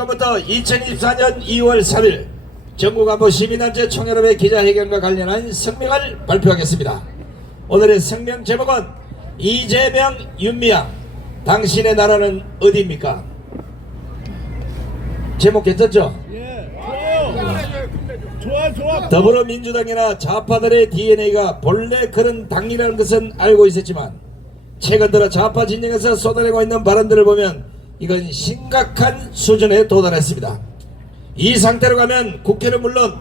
지금부터 2024년 2월 3일 전국안보 시민단체 총연합의 기자회견과 관련한 성명을 발표하겠습니다. 오늘의 성명 제목은 이재명, 윤미향, 당신의 나라는 어디입니까? 제목 괜찮죠? 예, 좋아요. 좋아. 더불어민주당이나 좌파들의 DNA가 본래 그런 당이라는 것은 알고 있었지만 최근 들어 좌파 진영에서 쏟아내고 있는 발언들을 보면 이건 심각한 수준에 도달했습니다. 이 상태로 가면 국회는 물론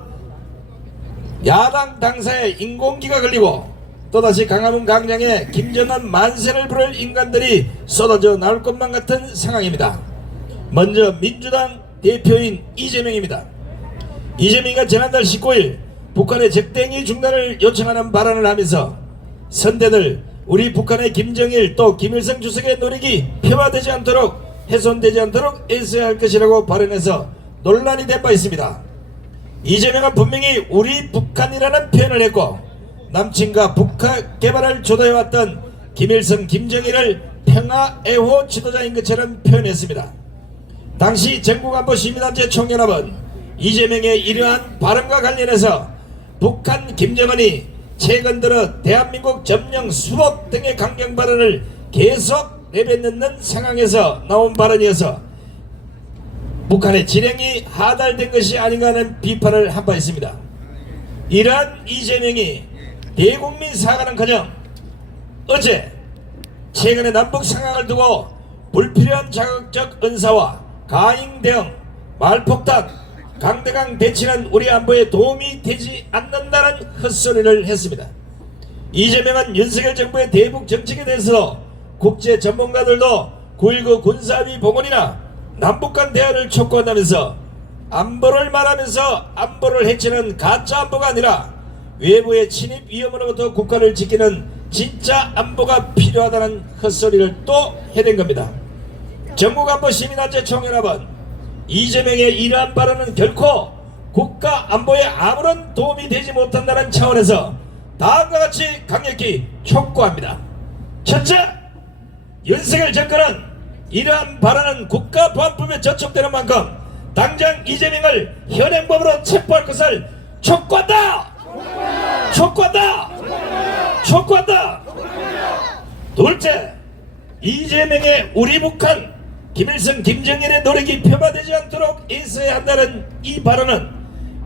야당 당사에 인공기가 걸리고 또다시 강화문 광장에 김정은 만세를 부를 인간들이 쏟아져 나올 것만 같은 상황입니다. 먼저 민주당 대표인 이재명입니다. 이재명이가 지난달 19일 북한의 적대행위 중단을 요청하는 발언을 하면서 선대들 우리 북한의 김정일 또 김일성 주석의 노력이 폄하되지 않도록 훼손되지 않도록 애써야 할 것이라고 발언해서 논란이 된 바 있습니다. 이재명은 분명히 우리 북한이라는 표현을 했고 남친과 북한 개발을 주도해왔던 김일성 김정일을 평화애호 지도자인 것처럼 표현했습니다. 당시 전국안보 시민단체 총연합은 이재명의 이러한 발언과 관련해서 북한 김정은이 최근 들어 대한민국 점령 수복 등의 강경 발언을 계속 내뱉는 상황에서 나온 발언이어서 북한의 지령이 하달된 것이 아닌가 하는 비판을 한 바 있습니다. 이러한 이재명이 대국민 사과는커녕 어제 최근의 남북 상황을 두고 불필요한 자극적 언사와 가잉 대응, 말폭탄, 강대강 대치는 우리 안보에 도움이 되지 않는다는 헛소리를 했습니다. 이재명은 윤석열 정부의 대북 정책에 대해서 국제 전문가들도 9.19 군사합의 복원이나 남북간 대화를 촉구한다면서 안보를 말하면서 안보를 해치는 가짜 안보가 아니라 외부의 침입 위험으로부터 국가를 지키는 진짜 안보가 필요하다는 헛소리를 또 해댄 겁니다. 전국안보 시민단체 총연합은 이재명의 이러한 발언은 결코 국가 안보에 아무런 도움이 되지 못한다는 차원에서 다음과 같이 강력히 촉구합니다. 첫째, 윤석열 정권은 이러한 발언은 국가보안법에 저촉되는 만큼 당장 이재명을 현행범으로 체포할 것을 촉구한다! 촉구한다! 둘째, 이재명의 우리 북한 김일성 김정일의 노력이 폄하되지 않도록 애써야 한다는 이 발언은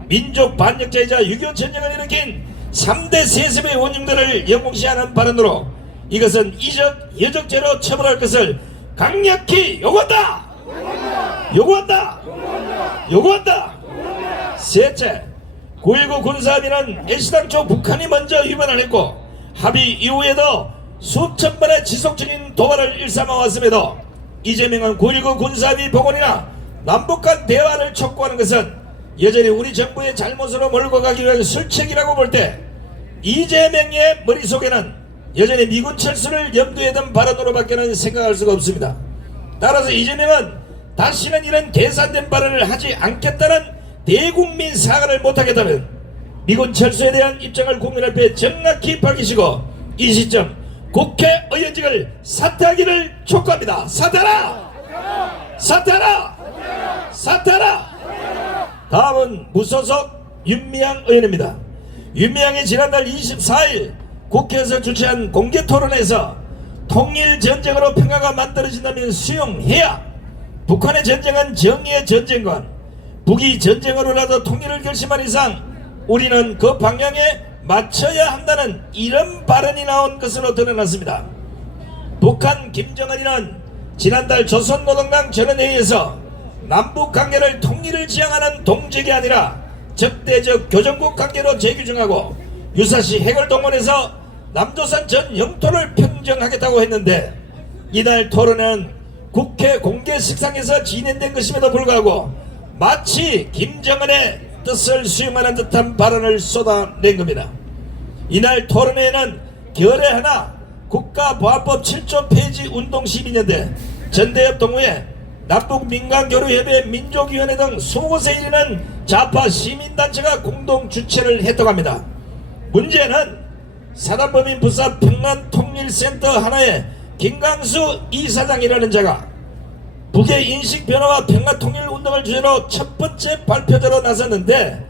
민족 반역자이자 6.25 전쟁을 일으킨 3대 세습의 원흉들을 영웅시하는 발언으로 이것은 이적 여적죄로 처벌할 것을 강력히 요구한다. 셋째, 9.19 군사합의는 애시당초 북한이 먼저 위반을 했고 합의 이후에도 수천 번의 지속적인 도발을 일삼아왔음에도 이재명은 9.19 군사합의 복원이나 남북간 대화를 촉구하는 것은 여전히 우리 정부의 잘못으로 몰고 가기 위한 술책이라고 볼 때 이재명의 머릿속에는 여전히 미군 철수를 염두에 둔 발언으로밖에는 생각할 수가 없습니다. 따라서 이재명은 다시는 이런 계산된 발언을 하지 않겠다는 대국민 사과를 못하겠다면 미군 철수에 대한 입장을 국민 앞에 정확히 밝히시고 이 시점 국회의원직을 사퇴하기를 촉구합니다. 사퇴하라! 다음은 무소속 윤미향 의원입니다. 윤미향이 지난달 24일 국회에서 주최한 공개토론에서 통일전쟁으로 평화가 만들어진다면 수용해야 북한의 전쟁은 정의의 전쟁관 북이 전쟁으로라도 통일을 결심한 이상 우리는 그 방향에 맞춰야 한다는 이런 발언이 나온 것으로 드러났습니다. 북한 김정은이는 지난달 조선노동당 전원회의에서 남북관계를 통일을 지향하는 동지가 아니라 적대적 교정국 관계로 재규정하고 유사시 핵을 동원해서 남조선 전 영토를 평정하겠다고 했는데 이날 토론은 국회 공개식상에서 진행된 것임에도 불구하고 마치 김정은의 뜻을 수용하는 듯한 발언을 쏟아낸 겁니다. 이날 토론회에는 결의 하나 국가보안법 7조 폐지 운동시민연대 전대협 동호회 남북민간교류협회 민족위원회 등 20곳에 이르는 좌파 시민단체가 공동 주최를 했다고 합니다. 문제는 사단법인 부사 평안통일센터 하나의 김강수 이사장이라는 자가 북의 인식 변화와 평화 통일 운동을 주제로 첫 번째 발표자로 나섰는데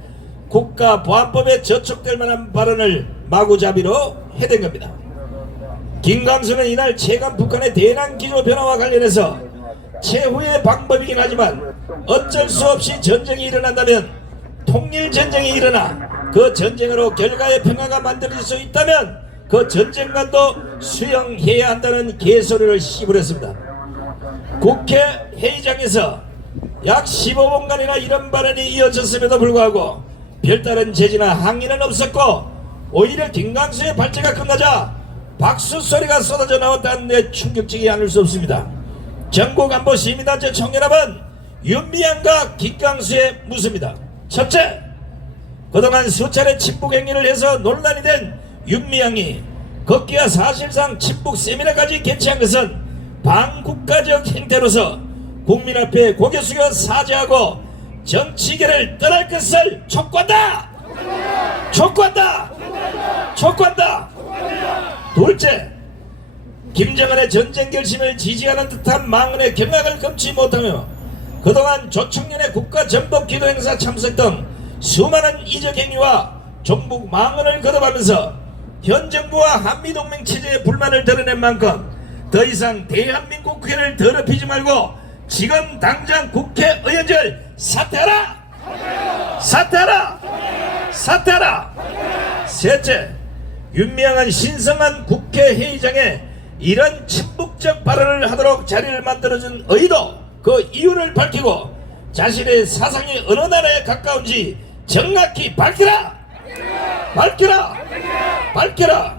국가보안법에 저촉될 만한 발언을 마구잡이로 해댄 겁니다. 김광수는 이날 최근 북한의 대남 기조 변화와 관련해서 최후의 방법이긴 하지만 어쩔 수 없이 전쟁이 일어난다면, 통일 전쟁이 일어나 그 전쟁으로 결과의 평화가 만들어질 수 있다면 그 전쟁관도 수용해야 한다는 개소리를 씹으렸습니다. 국회 회의장에서 약 15분간이나 이런 발언이 이어졌음에도 불구하고 별다른 제지나 항의는 없었고, 오히려 김광수의 발제가 끝나자 박수 소리가 쏟아져 나왔다는 데 충격적이 않을 수 없습니다. 전국안보 시민단체 총연합은 윤미향과 김광수에 묻습니다. 첫째, 그동안 수차례 친북 행위를 해서 논란이 된 윤미향이 거기야 사실상 친북 세미나까지 개최한 것은 반국가적 행태로서 국민 앞에 고개 숙여 사죄하고 정치계를 떠날 것을 촉구한다! 촉구한다! 촉구한다! 둘째, 김정은의 전쟁 결심을 지지하는 듯한 망언의 경악을 금치 못하며 그동안 조청년의 국가 전복 기도 행사 참석 등 수많은 이적 행위와 종북 망언을 거듭하면서 현 정부와 한미동맹 체제에 불만을 드러낸 만큼 더 이상 대한민국 국회를 더럽히지 말고 지금 당장 국회의원직을 사퇴하라! 사퇴하라! 사퇴하라! 셋째, 윤미향은 신성한 국회 회의장에 이런 친북적 발언을 하도록 자리를 만들어준 의도, 그 이유를 밝히고 자신의 사상이 어느 나라에 가까운지 정확히 밝혀라! 밝혀라! 밝혀라!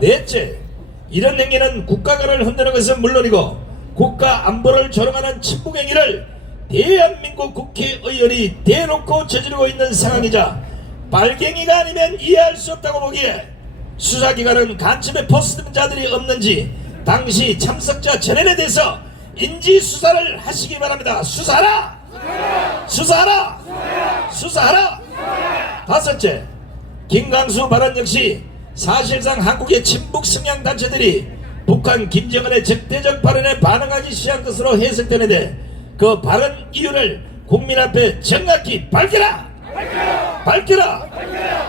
넷째, 이런 행위는 국가관을 흔드는 것은 물론이고 국가 안보를 조롱하는 친북 행위를 대한민국 국회의원이 대놓고 저지르고 있는 상황이자 빨갱이가 아니면 이해할 수 없다고 보기에 수사기관은 간첩에 포스된 자들이 없는지 당시 참석자 전원에 대해서 인지수사를 하시기 바랍니다. 수사하라! 수사하라! 수사하라! 다섯째, 김광수 발언 역시 사실상 한국의 친북 성향 단체들이 북한 김정은의 적대적 발언에 반응하기 시작한 것으로 해석되는데 그 발언 이유를 국민 앞에 정확히 밝혀라! 밝혀라!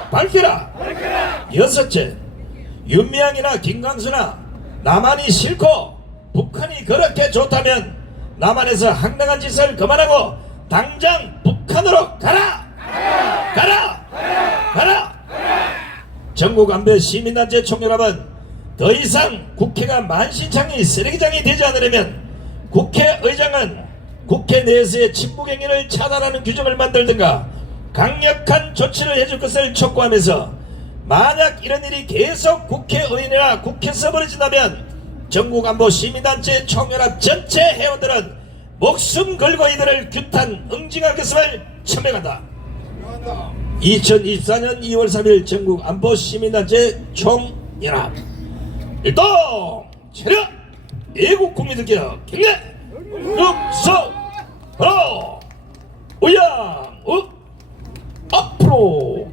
밝혀라! 여섯째, 윤미향이나 김광수나 남한이 싫고 북한이 그렇게 좋다면 남한에서 황당한 짓을 그만하고 당장 북한으로 가라! 가라! 가라! 전국안보 시민단체 총연합은 더 이상 국회가 만신창이 쓰레기장이 되지 않으려면 국회의장은 국회 내에서의 친북행위를 차단하는 규정을 만들든가 강력한 조치를 해줄 것을 촉구하면서 만약 이런 일이 계속 국회의원이나 국회에서 벌어진다면 전국안보 시민단체 총연합 전체 회원들은 목숨 걸고 이들을 규탄 응징할 것을 천명한다. 2024년 2월 3일 전국안보 시민단체 총연합 일동 차렷 애국 국민들께 경례 육성 바로 우양 앞으로